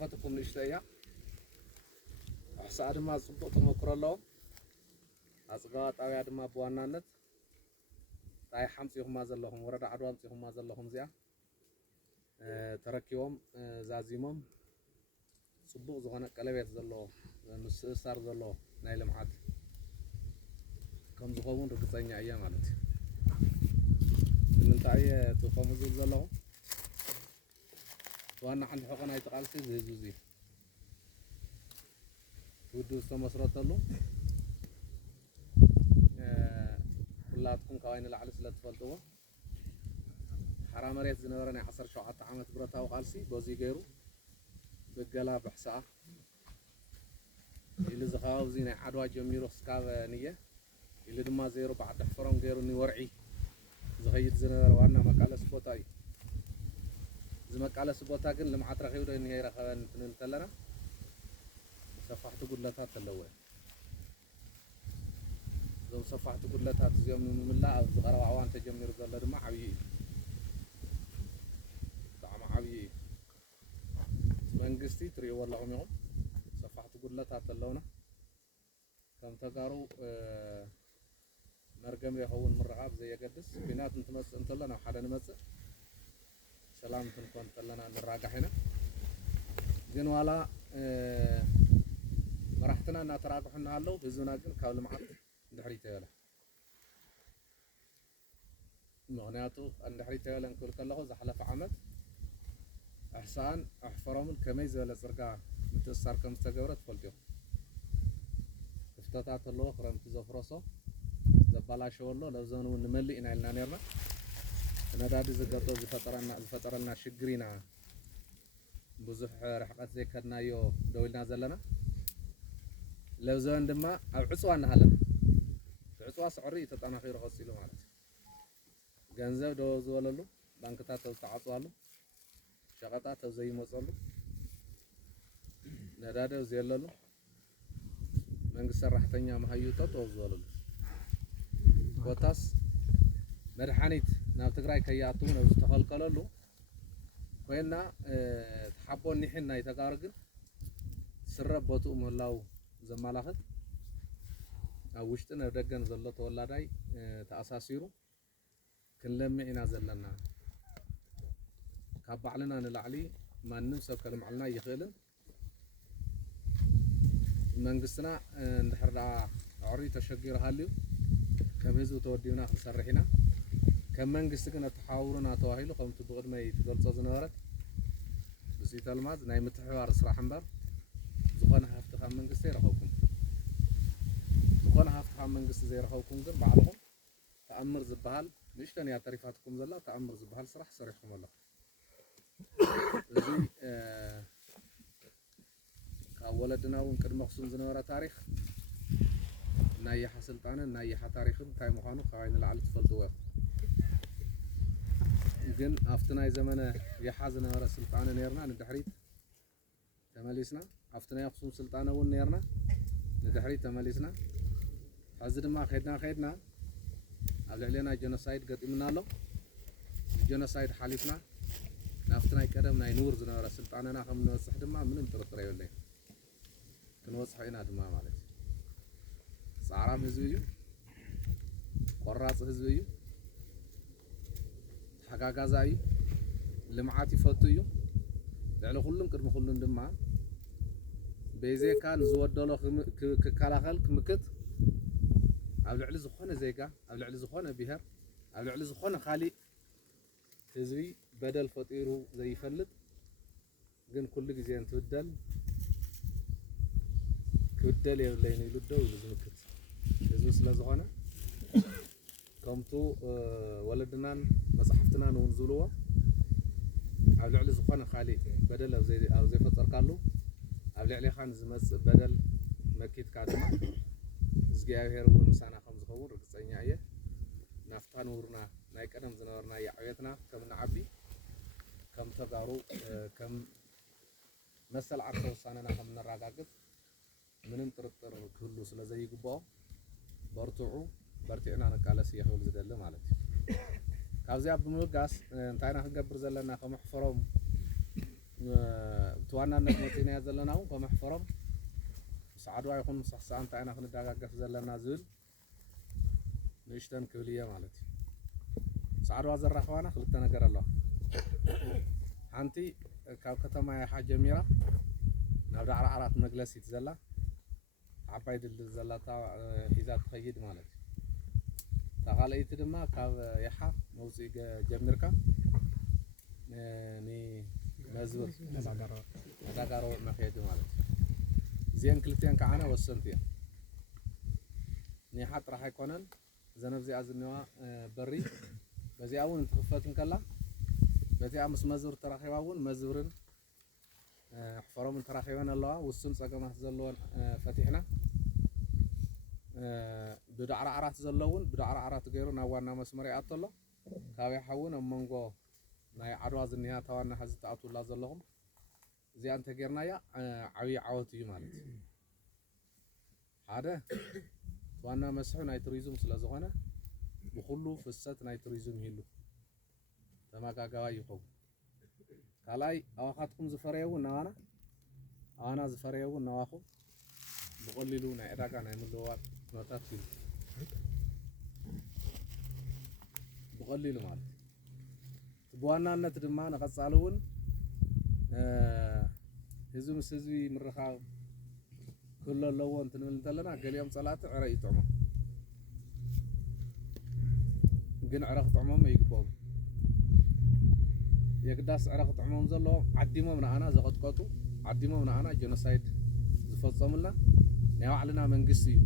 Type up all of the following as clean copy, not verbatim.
ترفتكم نشتيا أحسن ما صبت مكر الله أصغات أو يد ما بوانا نت تاي حمسيهم ما زلهم ورد عدوان سيهم ما زلهم زيا تركيهم زازيمهم صبوغ زغنا قلبيت زلو نص صار زلو نايل معاد كم زغون رقصانيا ايا مالتي من تاعي تفهم زلو وانا عند حقنا يتقالسي زيزوزي ودو سمسرت له كلاتكم كاين العلس لا تفلطوا حرام ريت زنبرنا 17 عامت برتاو قالسي بوزي غيرو بقلا بحسا اللي زخاو زينه عدوا جميرو سكاب نيه اللي دما زيرو بعد حفرون غيرو ني ورعي زغيد زنبر وانا مقالس بوتاي زمقالس بوتا كن لمعت رخيو دي ني رخبن تنلتلنا صفحت قلتات تلوه زم صفحت قلتات زيوم مملا زغرا عوان تجميرو زله دما عبي طعم عبي منجستي تري والله يوم صفحت قلتات تلونا كم تقارو مرقم يهون مرعاب زي قدس بينات نتمس انت لنا حدا نمس سلام تنكون تلنا نراجع هنا جن ولا مرحتنا نتراجع حنا هلو بزونا جن كاول معك دحريته يلا مغنياتو ان دحريته يلا نقول كله زحلف عمد احسان احفرهم كميز ولا زرقاء متسار كم استجبرت فلتو افتتات الله خرمت زفرصه زبالاش والله لو زانو نملئنا لنا نيرنا ندادي زغطو زفطرنا شغرينا بزح رحقت زي كدنايو دويلنا زلنا لو زان دما اب عصوانا هلنا عصوا سعري تطناخير قصيلو مالتي ገንዘብ ደው ዝወለሉ ባንክታት ተዓጽዋሉ ሸቀጣት ዘይመጸሉ ነዳደው ዘየለሉ መንግስት ሰራሕተኛ ማህዩቶ ተወዝወለሉ ቦታስ መድሓኒት ናብ ትግራይ ከያቱ ነው ዝተኸልከለሉ ኮይና ተሓቦን ንሕና ይተጋርግን ስረበቱ ምህላው ዘማላኽት ኣብ ውሽጢ ናብ ደገን ዘሎ ተወላዳይ ተኣሳሲሩ ክንለምዕና ዘለና ካብ ባዕልና ንላዕሊ ማንም ሰብ ከልምዓልና ይኽእልን መንግስትና እንድሕር ደኣ ዕሪ ተሸጊሩ ሃልዩ ከም ህዝቢ ተወዲብና ክንሰርሕ ኢና ከም መንግስቲ ግን ተሓውሩና ተዋሂሉ ከምቲ ብቅድመይ ትገልጾ ዝነበረት ብሲተ ልማዝ ናይ ምትሕብባር ስራሕ እምበር ዝኾነ ሃፍቲ ካብ መንግስቲ ይረኸብኩም ዝኾነ ሃፍቲ ካብ መንግስቲ ዘይረኸብኩም ግን ባዕልኩም ተኣምር ዝበሃል ንሽተን እያ ተሪፋትኩም ዘላ ተኣምር ዝበሃል ስራሕ ሰሪሕኩም ኣለኹም እዚ ካብ ወለድና እውን ቅድሚ ኣክሱም ዝነበረ ታሪክ ናይ ያሓ ስልጣንን ናይ ያሓ ታሪክን እንታይ ምዃኑ ካብይ ንላዕሊ ትፈልጥዎ ግን ኣብቲ ናይ ዘመነ ያሓ ዝነበረ ስልጣነ ነርና ንድሕሪት ተመሊስና ኣብቲ ናይ ኣክሱም ስልጣነ እውን ነርና ንድሕሪት ተመሊስና ሕዚ ድማ ከይድና ኣብ ልዕሊና ጀኖሳይድ ገጢምና ኣሎ ጀኖሳይድ ሓሊፍና ናብቲ ናይ ቀደም ናይ ንቡር ዝነበረ ስልጣነና ከም ንበፅሕ ድማ ምንም ጥርጥር የብለይን ክንበፅሖ ኢና ድማ ማለት እዩ ፃዕራም ህዝቢ እዩ ቆራፅ ህዝቢ እዩ ተሓጋጋዛ እዩ ልምዓት ይፈቱ እዩ ልዕሊ ኩሉን ቅድሚ ኩሉን ድማ ቤዜካ ንዝወደሎ ክከላኸል ክምክት ኣብ ልዕሊ ዝኾነ ዜጋ ኣብ ልዕሊ ዝኾነ ብሄር ኣብ ልዕሊ ዝኾነ ካሊእ ህዝቢ በደል ፈጢሩ ዘይፈልጥ ግን ኩሉ ግዜ እንትብደል ክብደል የብለይን ኢሉ ደው ኢሉ ዝምክት ህዝቢ ስለ ዝኾነ ከምቱ ወለድናን መፅሓፍትናን እውን ዝብልዎ ኣብ ልዕሊ ዝኾነ ካሊእ በደል ኣብ ዘይፈፀርካሉ ኣብ ልዕሊኻ ንዝመፅእ በደል መኪትካ ድማ እግዚአብሔር እውን ምሳና ከም ዝኸውን ርግፀኛ እየ ናፍታ ንቡርና ናይ ቀደም ዝነበርና ዕብየትና ከም ንዓቢ ከም ተጋሩ ከም መሰል ዓርሰ ውሳነና ከም ነረጋግፅ ምንም ጥርጥር ክህሉ ስለ ዘይግብኦ በርቲዕና ነቃለስ እየ ክብል ዝደሊ ማለት እዩ ካብዚኣ ብምብጋስ እንታይና ክንገብር ዘለና ከመሕፈሮም تواناነት መፂና ዘለና እውን ከመሕፈሮም ሰዓድዋ ይኹን ሰዓት አንተ አይና ክንዳጋገፍ ዘለና ዝብል ንሽተን ክብልየ ማለት እዩ ሰዓድዋ ዘራኸባና ክልተ ነገር ኣለዋ ሓንቲ ካብ ከተማ ይሓ ጀሚራ ናብ ዳዕሮ ዓራት መግለሲት ዘላ ዓባይ ድልድል ዘላታ ሒዛ ትኸይድ ማለት እዩ ተኻልአይቲ ድማ ካብ ይሓ መውፅኢ ጀሚርካ ኒ መዝብር መዳጋሮ መኸይድ ማለት እዩ እዚአን ክልቲአን ከዓነ ወሰንቲ እየን ኒሓ ጥራሕ ኣይኮነን ዘነብዚኣ ዝኒዋ በሪ በዚኣ እውን እንትኽፈት እንከላ በዚኣ ምስ መዝብር ተራኺባ እውን መዝብርን ሕፈሮምን ተራኺበን ኣለዋ ውሱን ፀገማት ዘለወን ፈቲሕና ብዳዕሮ ዓራት ዘለውን ብዳዕሮ ዓራት ገይሩ ናብ ዋና መስመር ይኣቶ ኣሎ ካብ ይሓ እውን ኣብ መንጎ ናይ ዓድዋ ዝኒሃ ተዋና ሕዚ ተኣትውላ ዘለኹም እዚኣ እንተጌርናያ ዓብዪ ዓወት እዩ ማለት እዩ ሓደ ዋና መስሕብ ናይ ቱሪዝም ስለ ዝኾነ ብኩሉ ፍሰት ናይ ቱሪዝም ይህሉ ተመጋጋባይ ይኸውን ካልኣይ ኣዋኻትኩም ዝፈረየውን ናዋና ኣዋና ዝፈረየውን ናዋኹም ብቐሊሉ ናይ ዕዳጋ ናይ ምልውዋጥ ኩነታት ይህሉ ብቐሊሉ ማለት ብዋናነት ድማ ንቐፃሊ እውን ህዝቢ ምስ ህዝቢ ምርኻብ ክህሉ ኣለዎ እንትንብል እንተለና ገሊኦም ፀላእቲ ዕረ ይጥዕሞም ግን ዕረ ክጥዕሞም ኣይግብኦም የግዳስ ዕረ ክጥዕሞም ዘለዎም ዓዲሞም ንኣና ዘቐጥቀጡ ዓዲሞም ንኣና ጀኖሳይድ ዝፈፀሙልና ናይ ባዕልና መንግስቲ እዩ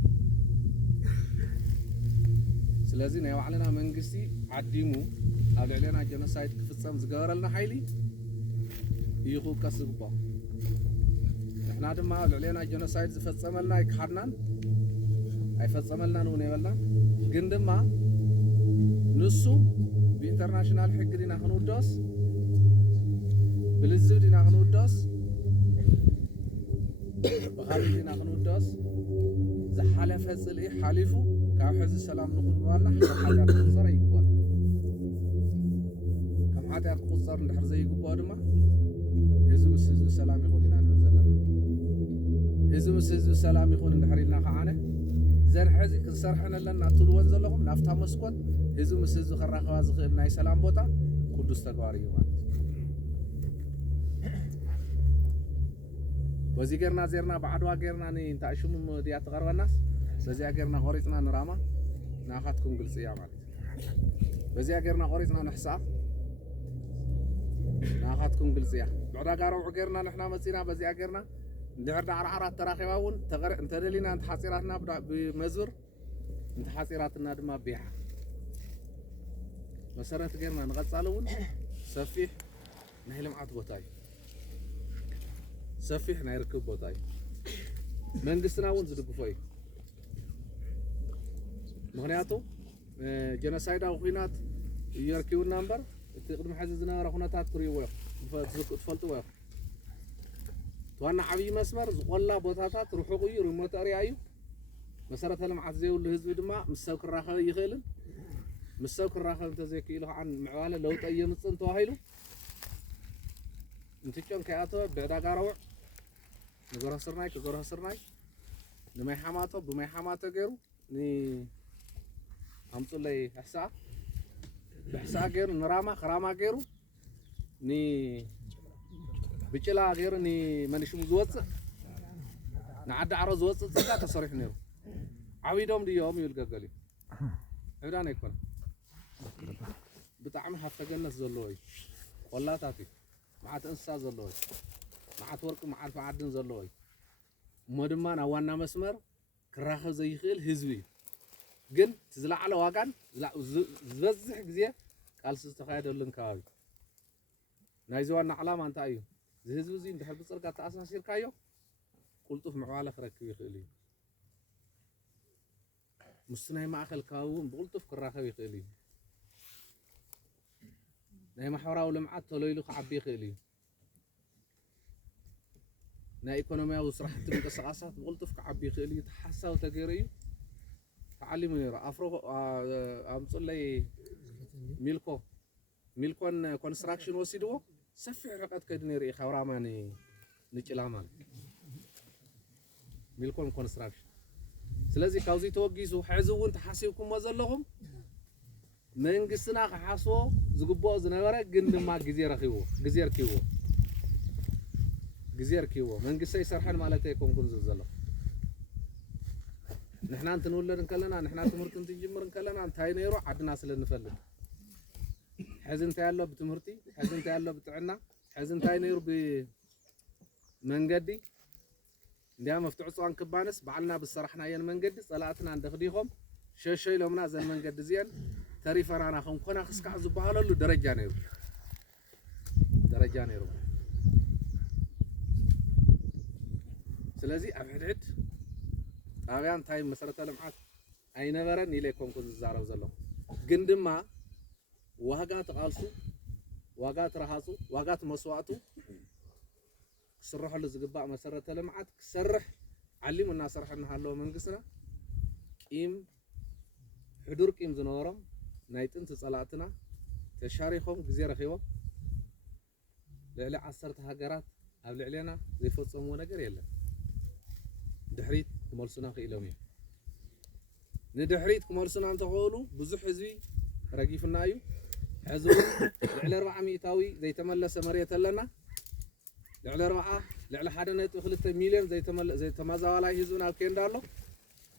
ስለዚ ናይ ባዕልና መንግስቲ ዓዲሙ ኣብ ልዕልና ጀኖሳይድ ክፍፀም ዝገበረልና ሓይሊ እዩ ክውቀስ ዝግባእ ንሕና ድማ ኣብ ልዕልና ጀኖሳይድ ዝፈፀመልና ኣይክሓድናን ኣይፈፀመልናን እውን የበልና ግን ድማ ንሱ ብኢንተርናሽናል ሕጊ ዲና ክንውደስ ብልዝብ ዲና ክንውደስ ብኻሊእ ዲና ክንውደስ ዝሓለፈ ፅልኢ ሓሊፉ ካብ ሕዚ ሰላም ንኽንባልና ሓጢኣት ክቁፀር ኣይግባእን ከም ሓጢኣት ክቁፀር እንድሕር ዘይግብኦ ድማ ህዝቢ ምስ ህዝቢ ሰላም ይኹን ኢና ንብል ዘለና ህዝቢ ምስ ህዝቢ ሰላም ይኹን እንድሕር ኢልና ከዓነ ዘን ሕዚ ክንሰርሐን ኣለና እትብልዎን ዘለኹም ናብታ መስኮት ህዝቢ ምስ ህዝቢ ከራኸባ ዝኽእል ናይ ሰላም ቦታ ቅዱስ ተግባር እዩ ማለት በዚ ጌርና ዜርና ብዓድዋ ጌርና እንታይ ሽሙም ድያ ተቐርበናስ በዚያ ጌርና ቆሪፅና ንራማ ንኣኻትኩም ግልፂ እያ ማለት በዚያ ጌርና ቆሪፅና ንሕሳብ ንኣኻትኩም ግልፂ እያ ብዕዳጋ ረብዑ ጌርና ንሕና መፂና በዚያ ጌርና እንድሕር ዳዕሮ ዓራት ተራኺባ እውን እንተደሊና እንተሓፂራትና ብመዝብር እንተሓፂራትና ድማ ቢሓ መሰረት ጌርና ንቐፃሊ እውን ሰፊሕ ናይ ልምዓት ቦታ እዩ ሰፊሕ ናይ ርክብ ቦታ እዩ መንግስትና እውን ዝድግፎ እዩ ምክንያቱ ጀኖሳይዳዊ ኩናት የርኪቡና እምበር እቲ ቅድሚ ሕዚ ዝነበረ ኩነታት ትሪእዎ ኢኹም ትፈልጥዎ ኢኹም ዋና ዓብዪ መስመር ዝቆላ ቦታታት ርሑቕ እዩ ሪሞት ኤርያ እዩ መሰረተ ልምዓት ዘይብሉ ህዝቢ ድማ ምስ ሰብ ክራኸብ ይኽእልን ምስ ሰብ ክራኸብ እንተዘይክኢሉ ከዓ ምዕባለ ለውጢ የምፅእ ተባሂሉ እንትጮን ከይኣተወ ብዕዳጋ ረቡዕ ንጎርሆ ስርናይ ክጎርሆ ስርናይ ንማይ ሓማቶ ብማይ ሓማቶ ገይሩ ኣምፁለይ ሕሳእ ብሕሳእ ገይሩ ንራማ ክራማ ገይሩ ብጭላ ገይሩ ንመንሽሙ ዝወፅእ ንዓዲ ዓሮ ዝወፅእ ፅርግያ ተሰሪሑ ነይሩ ዓቢዶም ድዮም ይብል ገገል እዩ ዕብዳን ኣይኮነ ብጣዕሚ ሃፍተገነት ዘለዎ እዩ ቆላታት እዩ መዓት እንስሳ ዘለዎ እዩ መዓት ወርቂ መዓት መዓድን ዘለዎ እዩ እሞ ድማ ናብ ዋና መስመር ክራኸብ ዘይኽእል ህዝቢ እዩ ግን ዝለዓለ ዋጋን ዝበዝሕ ግዜ ቃልሲ ዝተኻየደሉን ከባቢ ናይዚ ዋና ዓላማ እንታይ እዩ እዚ ህዝቢ እዚ እንድሕር ብፅርግያ ተኣሳሲርካዮ ቁልጡፍ ምዕባለ ክረክብ ይኽእል እዩ ምስ ናይ ማእኸል ከባቢ እውን ብቁልጡፍ ክራኸብ ይኽእል እዩ ናይ ማሕበራዊ ልምዓት ተለይሉ ክዓቢ ይኽእል እዩ ናይ ኢኮኖሚያዊ ስራሕቲ ምንቅስቃሳት ብቁልጡፍ ክዓቢ ይኽእል እዩ ተሓሳቢ ተገይሩ እዩ ተዓሊሙ ነይሩ ኣፍሮ ኣምፁለይ ሚልኮን ኮንስትራክሽን ወሲድዎ سفح رقات كدني ري خوراماني نچلا مال ملكم كونستراكشن سلازي كاوزي توغيسو حزون تحاسيبكم وزلهم منغسنا خحاسو زغبو زنبره ግን ድማ ግዜ ረኺቦ ግዜ ረኪቦ መንግስት ይሰርሐን ማለት አይኮንኩን ዘሎ ንሕና እንትንወለድ እንከለና ንሕና ትምህርት እንትንጀምር እንከለና እንታይ ነይሩ ዓድና ስለንፈልግ ሕዝንታ ያለው በትምህርቲ ሕዝንታ ያለው በጥዕና ሕዝንታ ነይሩ በመንገዲ እንዲያ መፍትዕ ጽዋን ክባንስ ባዕልና በሰራሕናየን መንገዲ ጸላእትና እንደخديهم ሸሸይ ለምና ዘን መንገዲ ዚያን ተሪፈራና ኮንኮና ክስካዕ ዝበሃለሉ ደረጃ ነይሩ ስለዚህ ኣብ ሕድሕድ ጣብያን ታይ መሰረተ ልምዓት ኣይነበረን ኢለይኮም ዝዛረብ ዘሎ ግን ድማ ዋጋ ተቃልሱ ዋጋ ተረሃጹ ዋጋ ተመስዋዕቱ ክስርሐሉ ዝግባእ መሰረተ ልምዓት ክሰርሕ ዓሊሙና ሰርሐና ሃለዎ መንግስትና ቂም ሕዱር ቂም ዝነበሮም ናይ ጥንቲ ጸላእትና ተሻሪኾም ግዜ ረኺቦም ልዕሊ 10 ሃገራት ኣብ ልዕሊና ዘይፈጸምዎ ነገር የለን ድሕሪት ክመልሱና ክኢሎም እዮም ንድሕሪት ክመልሱና እንተኽእሉ ብዙሕ ህዝቢ ረጊፍና እዩ ሕዝቡ ልዕሊ 4 ሚእታዊ ዘይተመለሰ መሬት ኣለና ልዕሊ 1.2 ሚልዮን ዘይተመዛዋላይ ህዝብና ኣብ ኬንዳ ኣሎ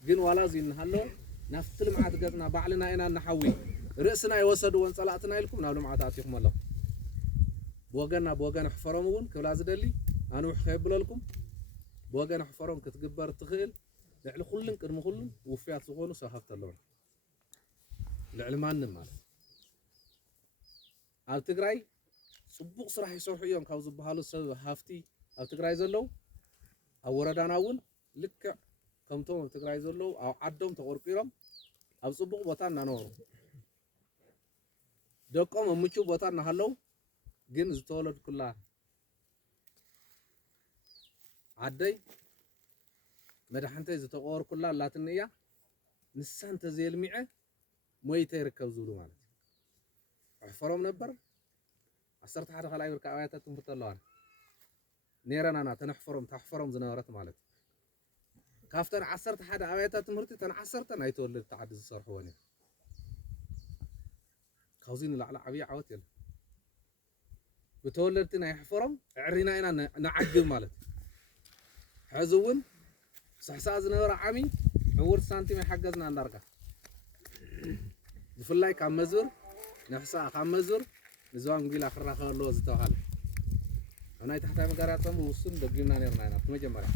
ግን ዋላ ዝንሃሎ ናፍቲ ልምዓት ገጽና ባዕልና ኢና ንሓዊ ርእስና ይወሰድዎን ጸላእትና ኢልኩም ናብ ልምዓት ኣትይኹም ኣለኹ ብወገን ሕፈሮም እውን ክብላ ዝደሊ ኣንውሕ ከየብለልኩም بوجن حفرهم كتجبر تخيل لعل كلن كرم كلن وفيات صغون وسهفت اللون العلمان مال على تجري صبوق صراحة يصرح يوم كوز بحاله سو هفتي على تجري زلوا أو وردان أول لك كم توم تجري زلوا أو عدهم تغرقيرهم أو صبوق بطان نانور دكهم ومشوا بطان نهلو جنز تولد كلها عدي مدحنتي زتقور كلها لاتنيا نسان تزيل ميعه مويته يركب زولو مالتي حفرهم نبر عصرت حدا خلاي برك آيات تمرت الله نيرنا أنا تنحفرهم تحفرهم زنارات مالتي كافتن عصرت حدا آيات تمرت تنعصرت أنا يتولد تعدز الصرح واني خوزين العلا عبية عوتيل بتولدتنا يحفرهم عرينا إنا نعجب مالتي حزون صحصاز نور عمي عور سنتيم حجزنا نرجع بفلاي كم مزور نحسا كم مزور نزوان قيل آخر آخر لوز توهال أنا تحت مقاراتهم وصل دقينا نيرنا ما جمرة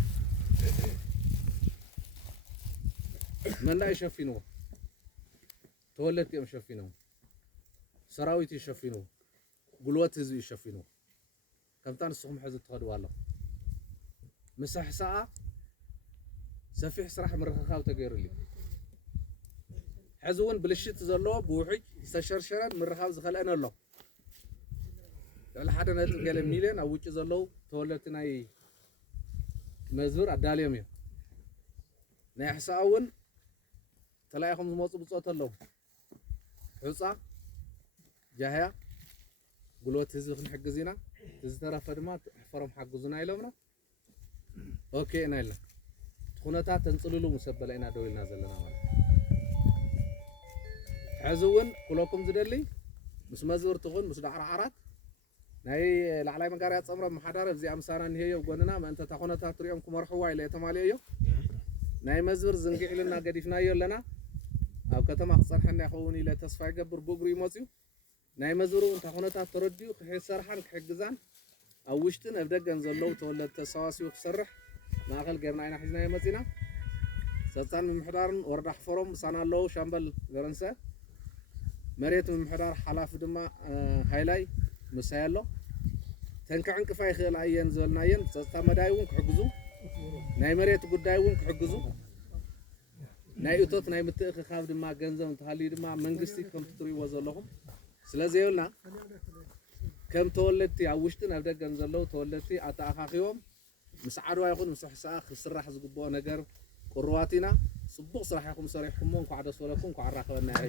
من لا يشوفينه تولدت يوم يشوفينه سراويت يشوفينه قلوات هزو يشوفينه كم تان الصوم حزت تخد والله مسح ساعة سفيح صراحة مرخخاو تغير لي حزون بلشت زلو بوحج استشرشرن مرخاو زخلقنا الله على حدا نت قال ميلين او وجه زلو تولتناي مزور اداليوم ناي حساون تلايخم زموص بصوت الله حصا جاهيا قلوت هزخ نحجزينا تزترف دما حفرهم حجزنا يلومنا اوكي نايلا تخونتا تنصللو مسبلينا دويلنا زلنا مال حزون كلكم زدلي مس مزور تخون مس دعرعرات ناي لعلاي مغاريات صمره محدار بزي امسانا نهيو غوننا ما انت تخونتا تريومكم مرحوا الى تماليو ناي مزور زنقي لنا قديفنا يلنا او كتما صرحنا يخوني الى تصفى يقبر بوغري موسيو ناي مزورو انت تخونتا ترديو خيسرحن كحجزان او وشتن ابدغن زلو تولد تسواسيو خسرح ما اقل غيرنا اينا حزنا يمصينا سلطان محدارن ورد حفرهم سانالو شامبل غرنسه مريت محدار حلاف دما هايلاي مسايلو تنكع انقفاي خيل ايين زلناين سلطان مدايون كحجزو ناي مريت غدايون كحجزو ناي اوتوت ناي متخ خاف دما غنزم تحلي دما منغستي كم تطري وزلهم سلازي يلنا كم تولدتي عوشتن ابدا غنزلو تولدتي اتاخاخيوم مسعدوا يكون مسحسا خسرح زغبو نجر قرواتنا صبق صراحكم صريحكم كو عدس ولكم كو عراقبنا هي